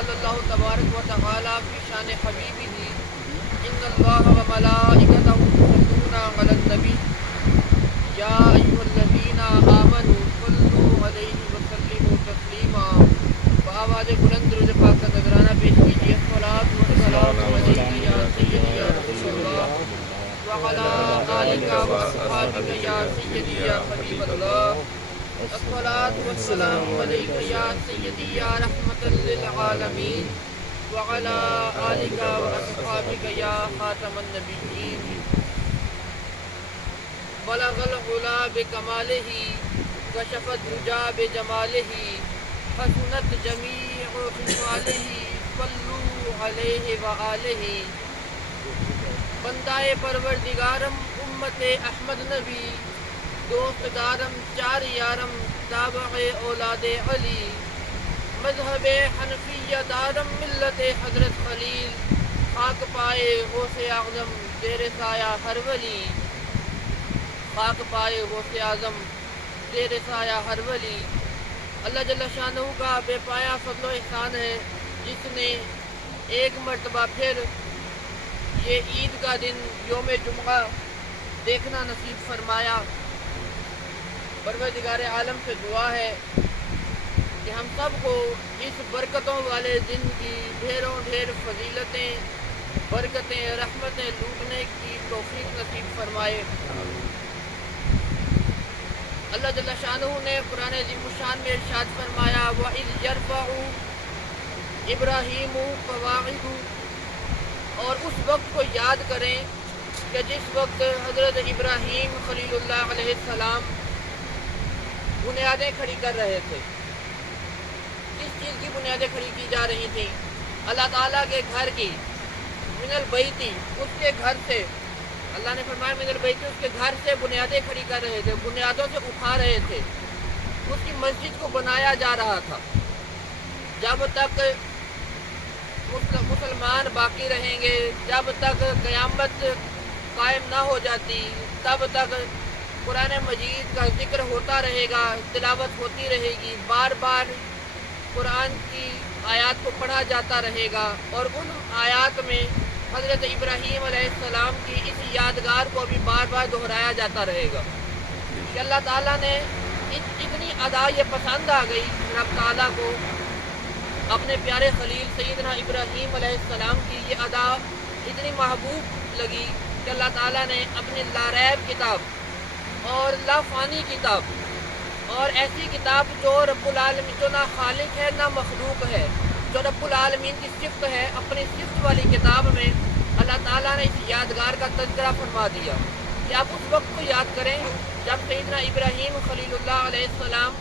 قال اللہ تبارک و تعالی فی شان حبیبہ ان اللہ و ملائکتہ یصلون علی النبی یا ایھا الذین آمنوا صلوا علیہ وسلموا تسلیما. بآواز بلند درود پاک کا نذرانہ پیش کیجیے. الصلاۃ والسلام علیک یا سیدی یا رسول اللہ وعلی آلک واصحابک یا سیدی یا حبیب اللہ. الصلاۃ والسلام علیک یا سیدی یا رحمۃ للعالمین وعلی آلک واصحابک یا خاتم النبیین. بلغ العلا بکمالہ کشف الدجی بجمالہ حسنت جمیع خصالہ صلوا علیہ وآلہ. بندہ پروردگارم امت احمد نبی دوست دارم چار یارم تابع اولاد علی. مذہب حنفیہ دارم ملت حضرت خلیل خاک پائے غوث اعظم زیر سایہ ہر ولی. خاک پائے غوث اعظم زیر سایہ ہر ولی. اللہ جل شانہ کا بے پایا فضل و احسان ہے جس نے ایک مرتبہ پھر یہ عید کا دن یوم جمعہ دیکھنا نصیب فرمایا. پروردگار عالم سے دعا ہے کہ ہم سب کو اس برکتوں والے دن کی ڈھیروں ڈھیر فضیلتیں برکتیں رحمتیں لوٹنے کی توفیق نصیب فرمائے. اللہ جل شانہ نے قرآن عظیم الشان میں ارشاد فرمایا وَإِذْ يَرْفَعُ إِبْرَاهِيمُ قَوَاعِدُ. اور اس وقت کو یاد کریں کہ جس وقت حضرت ابراہیم خلیل اللہ علیہ السلام بنیادیں کھڑی کر رہے تھے. کس چیز کی بنیادیں کھڑی کی جا رہی تھیں؟ اللہ تعالیٰ کے گھر کی. من البیتی اس کے گھر سے اللہ نے فرمایا من البیتی اس کے گھر سے بنیادیں کھڑی کر رہے تھے, بنیادوں سے اٹھا رہے تھے. اس کی مسجد کو بنایا جا رہا تھا. جب تک مسلمان باقی رہیں گے, جب تک قیامت قائم نہ ہو جاتی, تب تک قرآن مجید کا ذکر ہوتا رہے گا, تلاوت ہوتی رہے گی, بار بار قرآن کی آیات کو پڑھا جاتا رہے گا. اور ان آیات میں حضرت ابراہیم علیہ السلام کی اس یادگار کو بھی بار بار دہرایا جاتا رہے گا کہ اللہ تعالیٰ نے اتنی ادا یہ پسند آ گئی رب تعالیٰ کو, اپنے پیارے خلیل سیدنا ابراہیم علیہ السلام کی یہ ادا اتنی محبوب لگی کہ اللہ تعالیٰ نے اپنی لاریب کتاب اور لا فانی کتاب اور ایسی کتاب جو رب العالمین جو نہ خالق ہے نہ مخلوق ہے, جو رب العالمین کی صفت ہے, اپنی صفت والی کتاب میں اللہ تعالیٰ نے اس یادگار کا تذکرہ فرما دیا کہ آپ اس وقت کو یاد کریں جب سیدنا ابراہیم خلیل اللہ علیہ السلام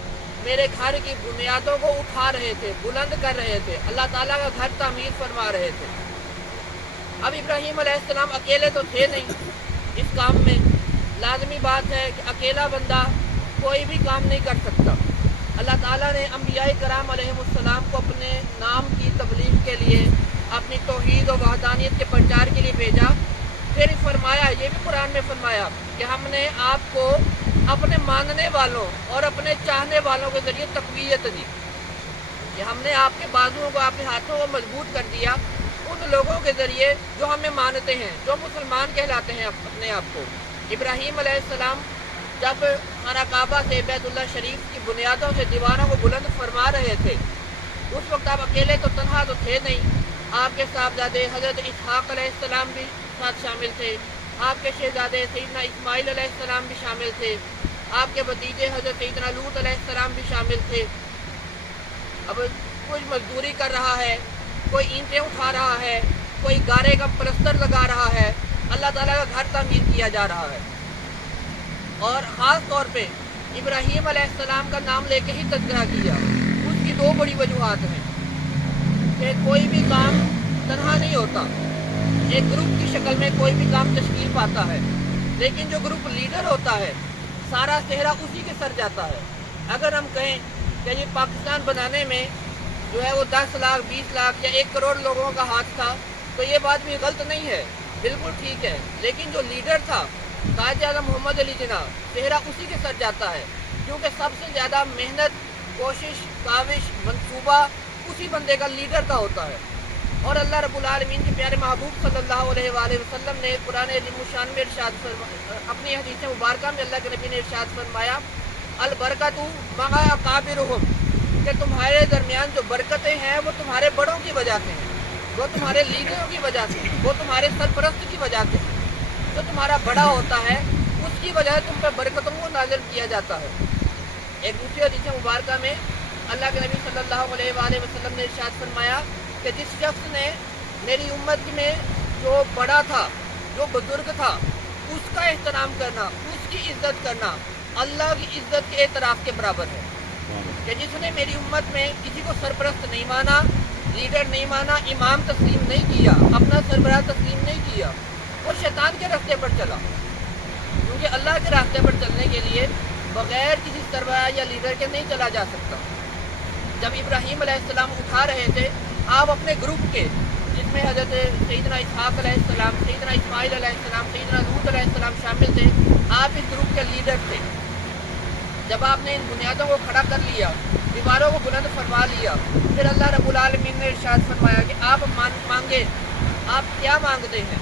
میرے گھر کی بنیادوں کو اٹھا رہے تھے, بلند کر رہے تھے, اللہ تعالیٰ کا گھر تعمیر فرما رہے تھے. اب ابراہیم علیہ السلام اکیلے تو تھے نہیں اس کام میں. لازمی بات ہے کہ اکیلا بندہ کوئی بھی کام نہیں کر سکتا. اللہ تعالیٰ نے انبیاء کرام علیہ السلام کو اپنے نام کی تبلیغ کے لیے, اپنی توحید و وحدانیت کے پرچار کے لیے بھیجا. پھر فرمایا, یہ بھی قرآن میں فرمایا کہ ہم نے آپ کو اپنے ماننے والوں اور اپنے چاہنے والوں کے ذریعے تقویت دی, کہ ہم نے آپ کے بازوؤں کو, آپ کے ہاتھوں کو مضبوط کر دیا ان لوگوں کے ذریعے جو ہمیں مانتے ہیں, جو مسلمان کہلاتے ہیں اپنے آپ کو. ابراہیم علیہ السلام جب خانہ کعبہ سے بیت اللہ شریف کی بنیادوں سے دیواروں کو بلند فرما رہے تھے, اس وقت آپ اکیلے تو تنہا تو تھے نہیں. آپ کے صاحبزادے حضرت اسحاق علیہ السلام بھی ساتھ شامل تھے, آپ کے شہزادے سیدنا اسماعیل علیہ السلام بھی شامل تھے, آپ کے بھتیجے حضرت سیدنا لوط علیہ السلام بھی شامل تھے. اب کوئی مزدوری کر رہا ہے, کوئی اینٹیں اٹھا رہا ہے, کوئی گارے کا پلستر لگا رہا ہے, اللہ تعالیٰ کا گھر تعمیر کیا جا رہا ہے. اور خاص طور پہ ابراہیم علیہ السلام کا نام لے کے ہی تذکرہ کیا. اس کی دو بڑی وجوہات ہیں کہ کوئی بھی کام تنہا نہیں ہوتا, ایک گروپ کی شکل میں کوئی بھی کام تشکیل پاتا ہے, لیکن جو گروپ لیڈر ہوتا ہے سارا صحرا اسی کے سر جاتا ہے. اگر ہم کہیں کہ یہ پاکستان بنانے میں جو ہے وہ 10 لاکھ 20 لاکھ یا 1 کروڑ لوگوں کا ہاتھ تھا تو یہ بات بھی غلط نہیں ہے, بالکل ٹھیک ہے. لیکن جو لیڈر تھا قائد اعظم محمد علی جناح, صحرا اسی کے سر جاتا ہے, کیونکہ سب سے زیادہ محنت, کوشش, کاوش, منصوبہ اسی بندے کا لیڈر کا ہوتا ہے۔ اور اللہ رب العالمین کے پیارے محبوب صلی اللہ علیہ وآلہ وسلم نے قرآن عظیم الشان میں ارشاد اپنی حدیث مبارکہ میں اللہ کے نبی نے ارشاد فرمایا البرکۃ مع اکابرہم، کہ تمہارے درمیان جو برکتیں ہیں وہ تمہارے بڑوں کی وجہ سے ہیں، وہ تمہارے لیڈروں کی وجہ سے، وہ تمہارے سرپرست کی وجہ سے ہیں۔ جو تمہارا بڑا ہوتا ہے اس کی وجہ سے تم پہ برکتوں کو نازل کیا جاتا ہے۔ ایک دوسری حدیث مبارکہ میں اللہ کے نبی صلی اللہ علیہ وآلہ وسلم نے ارشاد فرمایا کہ جس شخص نے میری امت میں جو بڑا تھا، جو بزرگ تھا، اس کا احترام کرنا، اس کی عزت کرنا اللہ کی عزت کے اعتراف کے برابر ہے۔ کہ جس نے میری امت میں کسی کو سرپرست نہیں مانا، لیڈر نہیں مانا، امام تسلیم نہیں کیا، اپنا سربراہ تسلیم نہیں کیا، وہ شیطان کے راستے پر چلا۔ کیونکہ اللہ کے راستے پر چلنے کے لیے بغیر کسی سربراہ یا لیڈر کے نہیں چلا جا سکتا۔ جب ابراہیم علیہ السلام اٹھا رہے تھے، آپ اپنے گروپ کے، جس میں حضرت سیدنا اسحاق علیہ السلام، سیدنا اسماعیل علیہ السلام، سیدنا لوط علیہ السلام شامل تھے، آپ اس گروپ کے لیڈر تھے۔ جب آپ نے ان بنیادوں کو کھڑا کر لیا، دیواروں کو بلند فرما لیا، پھر اللہ رب العالمین نے ارشاد فرمایا کہ آپ مانگے، آپ کیا مانگتے ہیں؟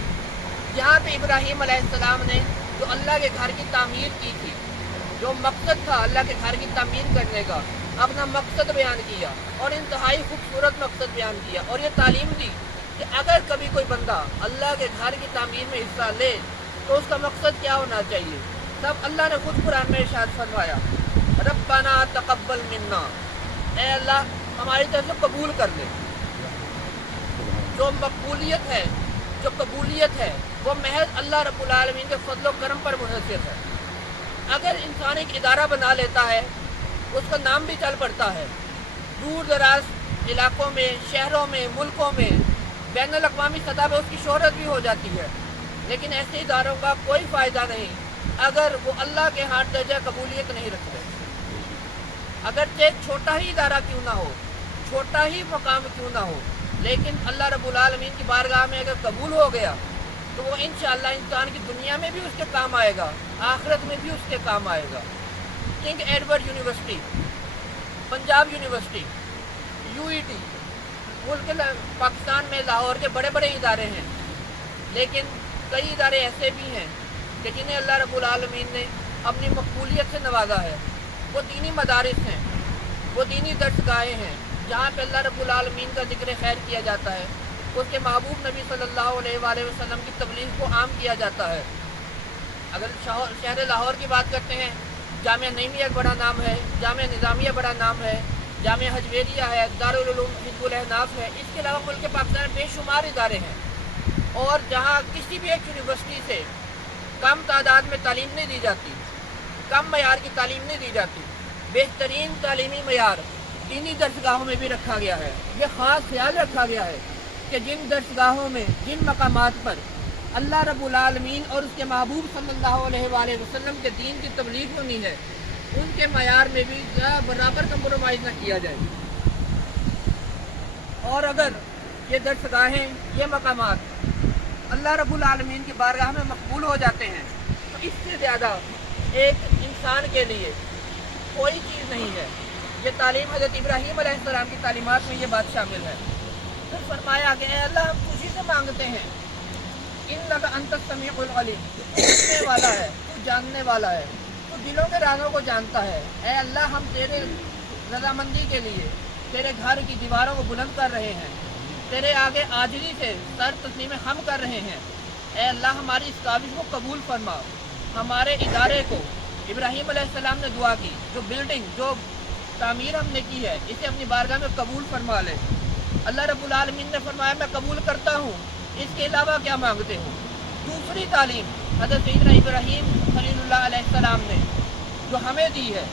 یہاں پہ ابراہیم علیہ السلام نے جو اللہ کے گھر کی تعمیر کی تھی، جو مقصد تھا اللہ کے گھر کی تعمیر کرنے کا، اپنا مقصد بیان کیا اور انتہائی خوبصورت مقصد بیان کیا، اور یہ تعلیم دی کہ اگر کبھی کوئی بندہ اللہ کے گھر کی تعمیر میں حصہ لے تو اس کا مقصد کیا ہونا چاہیے۔ تب اللہ نے خود قرآن میں ارشاد فرمایا ربنا تقبل منا، اے اللہ ہماری طرف سے قبول کر لے۔ جو مقبولیت ہے، جو قبولیت ہے، وہ محض اللہ رب العالمین کے فضل و کرم پر منحصر ہے۔ اگر انسان ایک ادارہ بنا لیتا ہے، اس کا نام بھی چل پڑتا ہے، دور دراز علاقوں میں، شہروں میں، ملکوں میں، بین الاقوامی سطح پہ اس کی شہرت بھی ہو جاتی ہے، لیکن ایسے اداروں کا کوئی فائدہ نہیں اگر وہ اللہ کے ہاں درجہ قبولیت نہیں رکھتے۔ اگرچہ ایک چھوٹا ہی ادارہ کیوں نہ ہو، چھوٹا ہی مقام کیوں نہ ہو، لیکن اللہ رب العالمین کی بارگاہ میں اگر قبول ہو گیا تو وہ انشاءاللہ انسان کی دنیا میں بھی اس کے کام آئے گا، آخرت میں بھی اس کے کام آئے گا۔ King Edward University, Punjab University, UET، ملک پاکستان میں لاہور کے بڑے بڑے ادارے ہیں، لیکن کئی ادارے ایسے بھی ہیں کہ جنہیں اللہ رب العالمین نے اپنی مقبولیت سے نوازا ہے۔ وہ دینی مدارس ہیں، وہ دینی درسگاہیں ہیں جہاں پہ اللہ رب العالمین کا ذکر خیر کیا جاتا ہے، اس کے محبوب نبی صلی اللہ علیہ وآلہ وسلم کی تبلیغ کو عام کیا جاتا ہے۔ اگر شہر لاہور کی بات کرتے ہیں، جامعہ نعیمیہ ایک بڑا نام ہے، جامعہ نظامیہ بڑا نام ہے، جامعہ حجویریہ ہے، دارالعلوم حزب الاحناف ہے، اس کے علاوہ ملک پاکستان میں بے شمار ادارے ہیں، اور جہاں کسی بھی ایک یونیورسٹی سے کم تعداد میں تعلیم نہیں دی جاتی، کم معیار کی تعلیم نہیں دی جاتی، بہترین تعلیمی معیار دینی درسگاہوں میں بھی رکھا گیا ہے۔ یہ خاص خیال رکھا گیا ہے کہ جن درسگاہوں میں، جن مقامات پر اللہ رب العالمین اور اس کے محبوب صلی اللہ علیہ وآلہ وسلم کے دین کی تبلیغ ہونی ہے، ان کے معیار میں بھی برابر کمپرومائز نہ کیا جائے۔ اور اگر یہ درسگاہیں، یہ مقامات اللہ رب العالمین کی بارگاہ میں مقبول ہو جاتے ہیں تو اس سے زیادہ ایک انسان کے لیے کوئی چیز نہیں ہے۔ یہ تعلیم حضرت ابراہیم علیہ السلام کی تعلیمات میں یہ بات شامل ہے۔ پھر فرمایا کہ اے اللہ ہم خوشی سے مانگتے ہیں، انک انت السمیع العلیم، تو سننے والا ہے، تو جاننے والا ہے، تو دلوں کے رازوں کو جانتا ہے۔ اے اللہ ہم تیرے رضامندی کے لیے تیرے گھر کی دیواروں کو بلند کر رہے ہیں، تیرے آگے عاجزی سے سر تسلیم ہم کر رہے ہیں۔ اے اللہ ہماری اس کاوش کو قبول فرما، ہمارے ادارے کو، ابراہیم علیہ السلام نے دعا کی، جو بلڈنگ، جو تعمیر ہم نے کی ہے، اسے اپنی بارگاہ میں قبول فرما لے۔ اللہ رب العالمین نے فرمایا میں قبول کرتا ہوں، اس کے علاوہ کیا مانگتے ہو؟ دوسری تعلیم حضرت سیدنا ابراہیم خلیل اللہ علیہ السلام نے جو ہمیں دی ہے،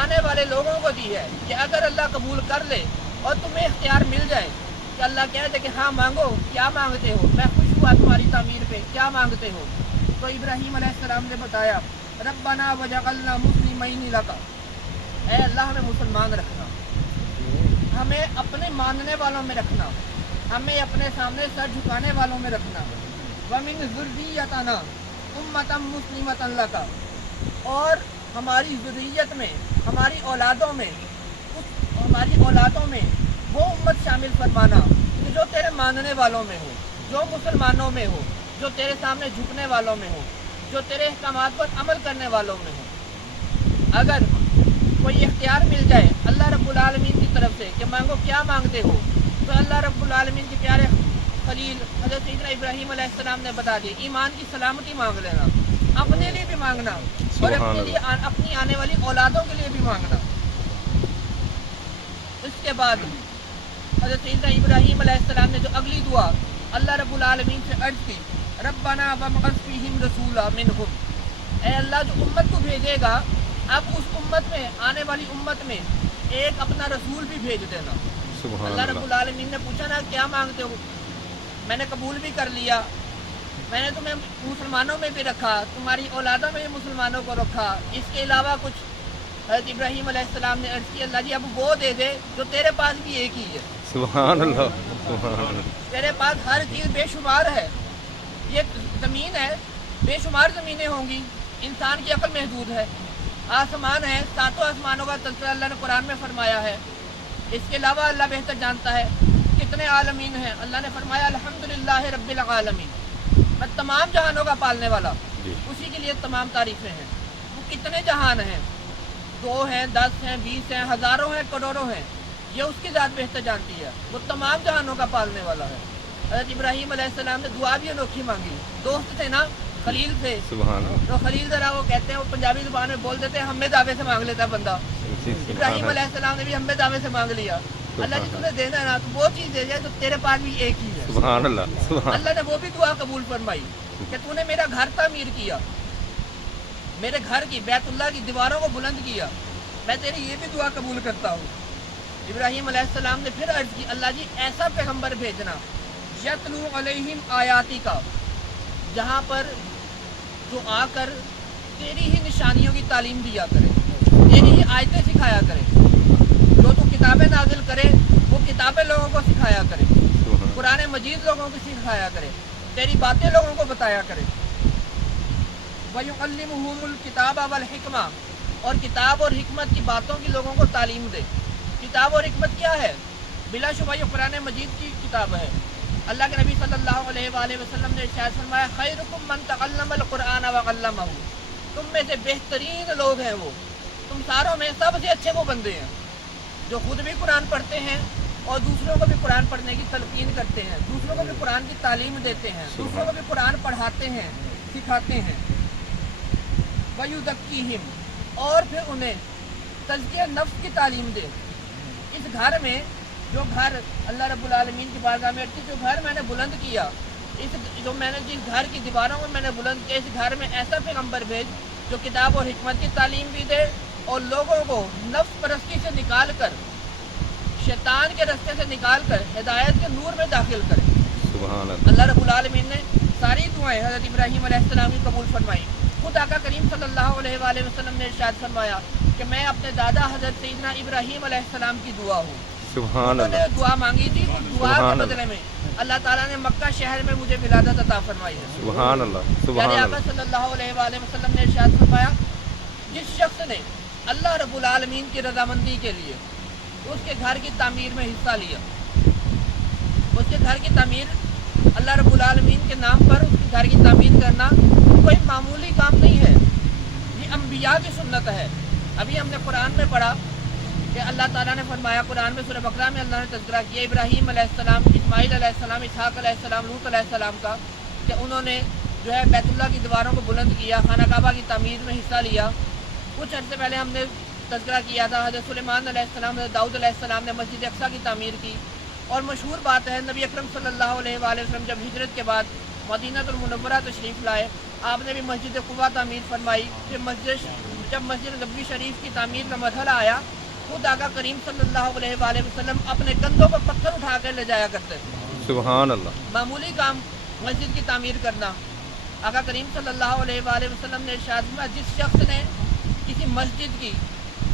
آنے والے لوگوں کو دی ہے، کہ اگر اللہ قبول کر لے اور تمہیں اختیار مل جائے کہ اللہ کہتے کہ ہاں مانگو، کیا مانگتے ہو، میں خوش ہوا تمہاری تعمیر پہ، کیا مانگتے ہو؟ تو ابراہیم علیہ السلام نے بتایا ربنا وجعلنا مسلمین لک، اے اللہ ہمیں مسلمان رکھنا، ہمیں اپنے ماننے والوں میں رکھنا، ہمیں اپنے سامنے سر جھکانے والوں میں رکھنا، ومن ذریتنا امۃ مسلمۃ لک، اور ہماری ذریت میں، ہماری اولادوں میں، ہماری اولادوں میں وہ امت شامل فرمانا کہ جو تیرے ماننے والوں میں ہو، جو مسلمانوں میں ہو، جو تیرے سامنے جھکنے والوں میں ہو، جو تیرے احکامات پر عمل کرنے والوں میں ہو۔ اگر کوئی اختیار مل جائے اللہ رب العالمین کی طرف سے کہ مانگو کیا مانگتے ہو، تو اللہ رب العالمین کے پیارے خلیل حضرت سیدنا ابراہیم علیہ السلام نے بتا دی، ایمان کی سلامتی مانگ لینا، اپنے لیے بھی مانگنا اور اپنے لیے اپنی آنے والی اولادوں کے لیے بھی مانگنا۔ اس کے بعد حضرت سیدنا ابراہیم علیہ السلام نے جو اگلی دعا اللہ رب العالمین سے عرض کی، ربنا وابعث فیہم رسولا منہم، اے اللہ جو امت کو بھیجے گا اب اس امت میں، آنے والی امت میں ایک اپنا رسول بھی بھیج دینا۔ اللہ رب العالمین نے پوچھا نا کیا مانگتے ہو، میں نے قبول بھی کر لیا، میں نے تمہیں مسلمانوں میں بھی رکھا، تمہاری اولادوں میں بھی مسلمانوں کو رکھا، اس کے علاوہ کچھ؟ حضرت ابراہیم علیہ السلام نے عرض کی اللہ جی اب وہ دے دے جو تیرے پاس بھی ایک ہی ہے۔ سبحان اللہ، سبحان اللہ، تیرے پاس ہر چیز بے شمار ہے، یہ زمین ہے بے شمار زمینیں ہوں گی، انسان کی عقل محدود ہے، آسمان ہے، ساتوں آسمانوں کا تذکرہ اللہ نے قرآن میں فرمایا ہے، اس کے علاوہ اللہ بہتر جانتا ہے کتنے عالمین ہیں۔ اللہ نے فرمایا الحمدللہ رب العالمین، میں تمام جہانوں کا پالنے والا، اسی کے لیے تمام تعریفیں ہیں۔ وہ کتنے جہان ہیں، 2 ہیں، 10 ہیں، 20 ہیں، ہزاروں ہیں، کروڑوں ہیں، یہ اس کی ذات بہتر جانتی ہے، وہ تمام جہانوں کا پالنے والا ہے۔ حضرت ابراہیم علیہ السلام نے دعا بھی انوکھی مانگی، دوست تھے نا، خلیل تھے، سبحان اللہ، تو خلیل ذرا وہ کہتے ہیں، وہ پنجابی زبان میں بول دیتے ہیں ہمیں دعوے سے مانگ لیتا ہے بندہ، ابراہیم علیہ السلام نے بھی ہمیں دعوے سے مانگ لیا، اللہ جی تمہیں دینا ہے نا تو وہ چیز دے جائے تو تیرے پاس بھی ایک ہی ہے۔ سبحان اللہ، سبحان اللہ نے وہ بھی دعا قبول فرمائی کہ تو نے میرا گھر تعمیر کیا، میرے گھر کی بیت اللہ کی دیواروں کو بلند کیا، میں تیری یہ بھی دعا قبول کرتا ہوں۔ ابراہیم علیہ السلام نے پھر عرض کی اللہ جی ایسا پیغمبر بھیجنا یتلو علیہم آیاتی کا، جہاں پر جو آ کر تیری ہی نشانیوں کی تعلیم دیا کرے، تیری ہی آیتیں سکھایا کرے، جو تو کتابیں نازل کرے وہ کتابیں لوگوں کو سکھایا کرے، قرآن مجید لوگوں کو سکھایا کرے، تیری باتیں لوگوں کو بتایا کرے۔ وَيُعَلِّمُهُمُ الْكِتَابَ وَالْحِكْمَةَ، اور کتاب اور حکمت کی باتوں کی لوگوں کو تعلیم دے۔ کتاب اور حکمت کیا ہے؟ بلا شبہ یہ قرآن مجید کی کتاب ہے۔ اللہ کے نبی صلی اللہ علیہ وآلہ وسلم نے ارشاد فرمایا خیرکم من تعلم القرآن وعلمہ، تم میں سے بہترین لوگ ہیں وہ، تم ساروں میں سب سے اچھے وہ بندے ہیں جو خود بھی قرآن پڑھتے ہیں اور دوسروں کو بھی قرآن پڑھنے کی تلقین کرتے ہیں، دوسروں کو بھی قرآن کی تعلیم دیتے ہیں، دوسروں کو بھی قرآن پڑھاتے ہیں، سکھاتے ہیں۔ وَيُزَكِّيهِمْ، اور پھر انہیں تزکیہ نفس کی تعلیم دے۔ اس گھر میں جو گھر اللہ رب العالمین کی بارگاہ میں جو گھر میں نے بلند کیا، اس جو میں نے جس گھر کی دیواروں میں نے بلند کیا، اس گھر میں ایسا پیغمبر بھیج جو کتاب اور حکمت کی تعلیم بھی دے اور لوگوں کو نفس پرستی سے نکال کر، شیطان کے رستے سے نکال کر ہدایت کے نور میں داخل کرے۔ سبحان اللہ، اللہ رب العالمین نے ساری دعائیں حضرت ابراہیم علیہ السلام کی قبول فرمائی۔ خود آقا کریم صلی اللہ علیہ وآلہ وسلم نے ارشاد فرمایا کہ میں اپنے دادا حضرت سیدنا ابراہیم علیہ السلام کی دعا ہوں۔ سبحان انہوں نے اللہ، دعا مانگی تھی، اس دعا کے بدلے میں اللہ تعالیٰ نے مکہ شہر میں مجھے ولادت عطا فرمائی ہے۔ سبحان اللہ، یعنی سبحان آقا اللہ، صلی اللہ علیہ وآلہ وسلم نے ارشاد فرمایا جس شخص نے اللہ رب العالمین کی رضامندی کے لیے اس کے گھر کی تعمیر میں حصہ لیا، اس کے گھر کی تعمیر اللہ رب العالمین کے نام پر اس کے گھر کی تعمیر کرنا کوئی معمولی کام نہیں ہے، یہ انبیاء کی سنت ہے۔ ابھی ہم نے قرآن میں پڑھا کہ اللہ تعالیٰ نے فرمایا قرآن میں سورہ بقرہ میں اللہ نے تذکرہ کیا ابراہیم علیہ السلام، اسماعیل علیہ السلام، اسحاق علیہ السلام، لوط علیہ السلام کا، کہ انہوں نے جو ہے بیت اللہ کی دیواروں کو بلند کیا، خانہ کعبہ کی تعمیر میں حصہ لیا۔ کچھ عرصے پہلے ہم نے تذکرہ کیا تھا حضرت سلیمان علیہ السلام، حضرت داؤد علیہ السلام نے مسجد اقصیٰ کی تعمیر کی، اور مشہور بات ہے نبی اکرم صلی اللہ علیہ وآلہ وسلم جب ہجرت کے بعد مدینہ المنورہ تشریف لائے، آپ نے بھی مسجد قباء تعمیر فرمائی۔ پھر جب مسجد نبوی شریف کی تعمیر کا مرحلہ آیا، خود آقا کریم صلی اللہ علیہ وآلہ وسلم اپنے کندھوں پر پتھر اٹھا کر لے جایا کرتے تھے۔ سبحان اللہ، معمولی کام مسجد کی تعمیر کرنا۔ آقا کریم صلی اللہ علیہ وآلہ وسلم نے ارشاد فرمایا جس شخص نے کسی مسجد کی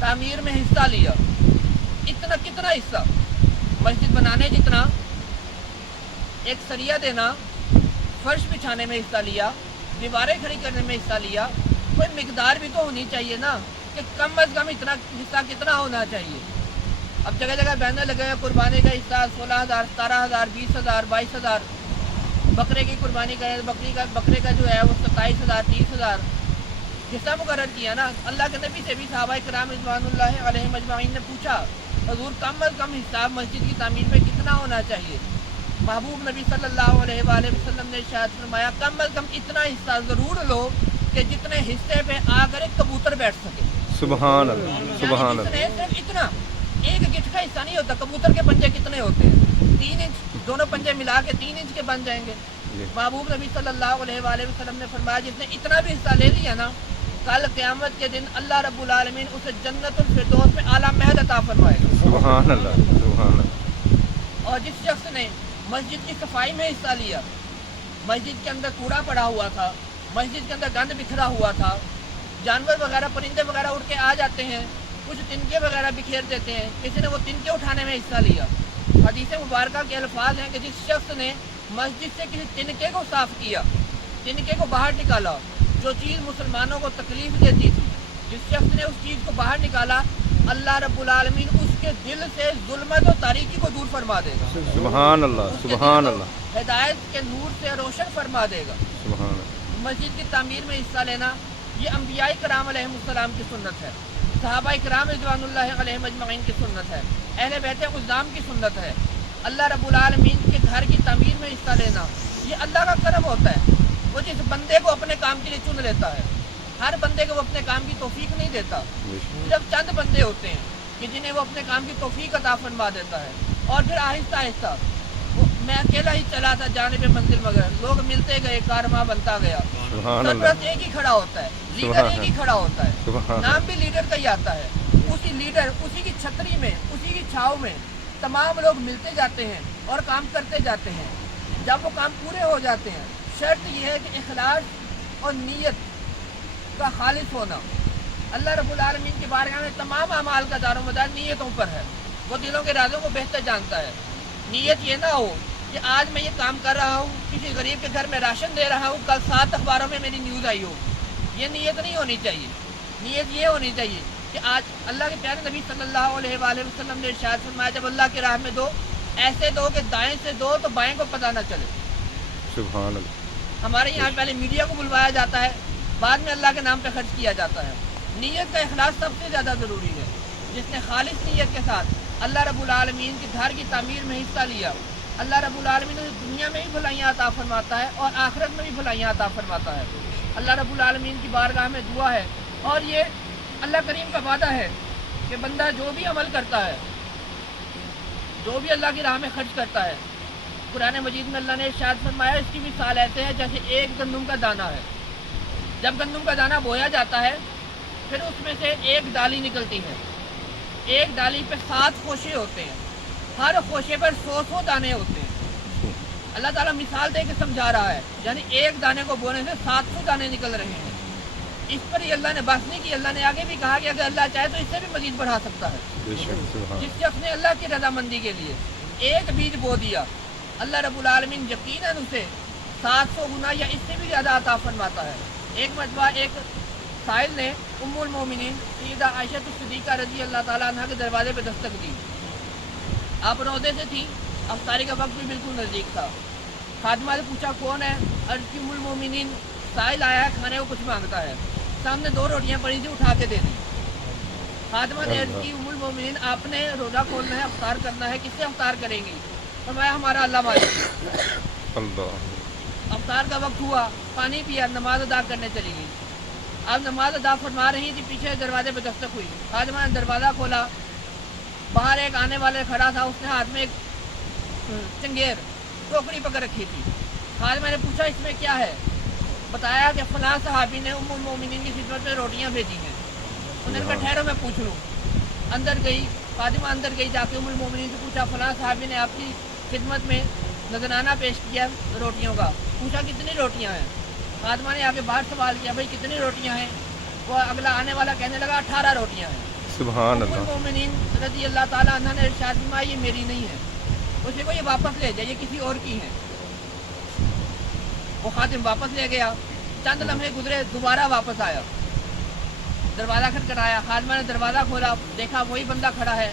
تعمیر میں حصہ لیا، اتنا کتنا حصہ، مسجد بنانے جتنا، ایک سریہ دینا، فرش بچھانے میں حصہ لیا، دیواریں کھڑی کرنے میں حصہ لیا، کوئی مقدار بھی تو ہونی چاہیے نا کہ کم از کم اتنا حصہ کتنا ہونا چاہیے۔ اب جگہ جگہ بینر لگے ہوئے قربانی کا حصہ 16,000 17,000 20,000 22,000. بکرے کی قربانی کرے بکرے کا جو ہے وہ 27,000 30,000 حصہ مقرر کیا نا. اللہ کے نبی سے بھی صحابہ کرام رضوان اللہ علیہم اجمعین نے پوچھا حضور کم از کم حصہ مسجد کی تعمیر میں کتنا ہونا چاہیے؟ محبوب نبی صلی اللہ علیہ وآلہ وسلم نے ارشاد فرمایا کم از کم اتنا حصہ ضرور لو کہ جتنے حصے پہ آ کر ایک کبوتر بیٹھ سکے. سبحان اللہ سبحان اللہ. صرف اتنا ایک گٹھ کا حصہ نہیں ہوتا. کبوتر کے پنجے کتنے ہوتے ہیں؟ 3 انچ. دونوں پنجے ملا کے 3 انچ کے بن جائیں گے. محبوب نبی صلی اللہ علیہ وآلہ وسلم نے فرمایا جس نے اتنا بھی حصہ لے لیا نا کل قیامت کے دن اللہ رب العالمین اسے جنت الفردوس میں اعلیٰ محل عطا فرمائے گا. سبحان اللہ سبحان اللہ. اور جس شخص نے مسجد کی صفائی میں حصہ لیا, مسجد کے اندر کوڑا پڑا ہوا تھا, مسجد کے اندر گند بکھرا ہوا تھا, جانور وغیرہ پرندے وغیرہ اڑ کے آ جاتے ہیں, کچھ تنکے وغیرہ بکھیر دیتے ہیں, کسی نے وہ تنکے اٹھانے میں حصہ لیا. حدیث مبارکہ کے الفاظ ہیں کہ جس شخص نے مسجد سے کسی تنکے کو صاف کیا, تنکے کو باہر نکالا, جو چیز مسلمانوں کو تکلیف دیتی تھی, جس شخص نے اس چیز کو باہر نکالا, اللہ رب العالمین اس کے دل سے ظلمت و تاریکی کو دور فرما دے گا. سبحان اللہ سبحان اللہ. ہدایت کے نور سے روشن فرما دے گا. سبحان اللہ. مسجد کی تعمیر میں حصہ لینا یہ انبیاء کرام علیہ السلام کی سنت ہے, صحابہ کرام رضوان اللہ علیہم اجمعین کی سنت ہے, اہل بیت عظام کی سنت ہے. اللہ رب العالمین کے گھر کی تعمیر میں حصہ لینا یہ اللہ کا کرم ہوتا ہے. وہ جس بندے کو اپنے کام کے لیے چن لیتا ہے, ہر بندے کو وہ اپنے کام کی توفیق نہیں دیتا. صرف چند بندے ہوتے ہیں کہ جنہیں وہ اپنے کام کی توفیق عطا فرما دیتا ہے. اور پھر آہستہ آہستہ میں اکیلا ہی چلا تھا جانب منزل مگر لوگ ملتے گئے, کارواں بنتا گیا. سرپرست ایک ہی کھڑا ہوتا ہے, لیڈر ایک ہی کھڑا ہوتا ہے, نام بھی لیڈر کا ہی آتا ہے. اسی لیڈر اسی کی چھتری میں اسی کی چھاؤں میں تمام لوگ ملتے جاتے ہیں اور کام کرتے جاتے ہیں. جب وہ کام پورے ہو جاتے ہیں شرط یہ ہے کہ اخلاص اور نیت کا خالص ہونا. اللہ رب العالمین کی بارگاہ میں تمام اعمال کا دار و مدار نیتوں پر ہے. وہ دلوں کے رازوں کو بہتر جانتا ہے. نیت یہ نہ ہو کہ آج میں یہ کام کر رہا ہوں, کسی غریب کے گھر میں راشن دے رہا ہوں, کل 7 اخباروں میں میری نیوز آئی ہو. یہ نیت نہیں ہونی چاہیے. نیت یہ ہونی چاہیے کہ آج اللہ کے پیارے نبی صلی اللہ علیہ وآلہ وسلم نے ارشاد فرمایا جب اللہ کی راہ میں دو ایسے دو کہ دائیں سے دو تو بائیں کو پتہ نہ چلے. سبحان اللہ. ہمارے یہاں پہلے میڈیا کو بلوایا جاتا ہے, بعد میں اللہ کے نام پہ خرچ کیا جاتا ہے. نیت کا اخلاص سب سے زیادہ ضروری ہے. جس نے خالص نیت کے ساتھ اللہ رب العالمین کی گھر کی تعمیر میں حصہ لیا, اللہ رب العالمین نے دنیا میں بھی بھلائیاں عطا فرماتا ہے اور آخرت میں بھی بھلائیاں عطا فرماتا ہے. اللہ رب العالمین کی بارگاہ میں دعا ہے اور یہ اللہ کریم کا وعدہ ہے کہ بندہ جو بھی عمل کرتا ہے, جو بھی اللہ کی راہ میں خرچ کرتا ہے, قرآن مجید میں اللہ نے ارشاد فرمایا اس کی مثال ایسے ہے جیسے ایک گندم کا دانہ ہے. جب گندم کا دانہ بویا جاتا ہے پھر اس میں سے ایک ڈالی نکلتی ہے. ایک ڈالی پہ 7 خوشے ہوتے ہیں, ہر خوشے پر 100 دانے ہوتے ہیں. اللہ تعالیٰ مثال دے کے سمجھا رہا ہے, یعنی ایک دانے کو بونے سے 700 دانے نکل رہے ہیں. اس پر ہی اللہ نے بس نہیں کی, اللہ نے آگے بھی کہا کہ اگر اللہ چاہے تو اس سے بھی مزید بڑھا سکتا ہے. جس شخص نے اللہ کی رضامندی کے لیے ایک بیج بو دیا, اللہ رب العالمین یقیناً اسے 700 گنا یا اس سے بھی زیادہ عطا فرماتا ہے. ایک مرتبہ ایک سائل نے ام المومنین سیدہ عائشہ صدیقہ رضی اللہ تعالیٰ عنہ کے دروازے پہ دستک دی. آپ روزے سے تھی, افطاری کا وقت بھی بالکل نزدیک تھا. خادمہ نے پوچھا کون ہے؟ عرض کی ام المومنین سائل آیا ہے, کھانے کو کچھ مانگتا ہے. سامنے 2 روٹیاں پڑی تھی, اٹھا کے دے دی. خادمہ نے عرض کی ام المومنین آپ نے روزہ کھولنا ہے, افطار کرنا ہے, کس سے افطار کریں گی؟ فرمایا ہمارا اللہ مالک. افطار کا وقت ہوا, پانی پیا, نماز ادا کرنے چلی گئی. اب نماز ادا فرما رہی تھی, پیچھے دروازے پہ دستک ہوئی. خادمہ نے دروازہ کھولا, باہر ایک آنے والے کھڑا تھا, اس نے ہاتھ میں ایک چنگیر ٹوکری پکڑ رکھی تھی. خادمہ نے پوچھا اس میں کیا ہے؟ بتایا کہ فلاں صحابی نے ام المومنین کی خدمت میں روٹیاں بھیجی ہیں. انہوں نے کہا ٹھہرو میں پوچھ لوں. اندر گئی, خادمہ اندر گئی, جا کے ام المومنین سے پوچھا فلاں صحابی نے آپ کی خدمت میں نذرانہ پیش کیا روٹیوں کا. پوچھا کتنی روٹیاں ہیں؟ خادمہ نے آگے باہر سوال کیا بھائی کتنی روٹیاں ہیں؟ وہ اگلا آنے والا کہنے لگا 18 روٹیاں ہیں. سبحان اللہ. ام المومنین رضی اللہ تعالیٰ عنہ نے ارشاد فرمایا یہ میری نہیں ہے, اسے کو یہ واپس لے جائے, یہ کسی اور کی ہے. وہ خادم واپس لے گیا. چند لمحے گزرے, دوبارہ واپس آیا, دروازہ کھٹکھٹایا. خادمہ نے دروازہ کھولا, دیکھا وہی بندہ کھڑا ہے.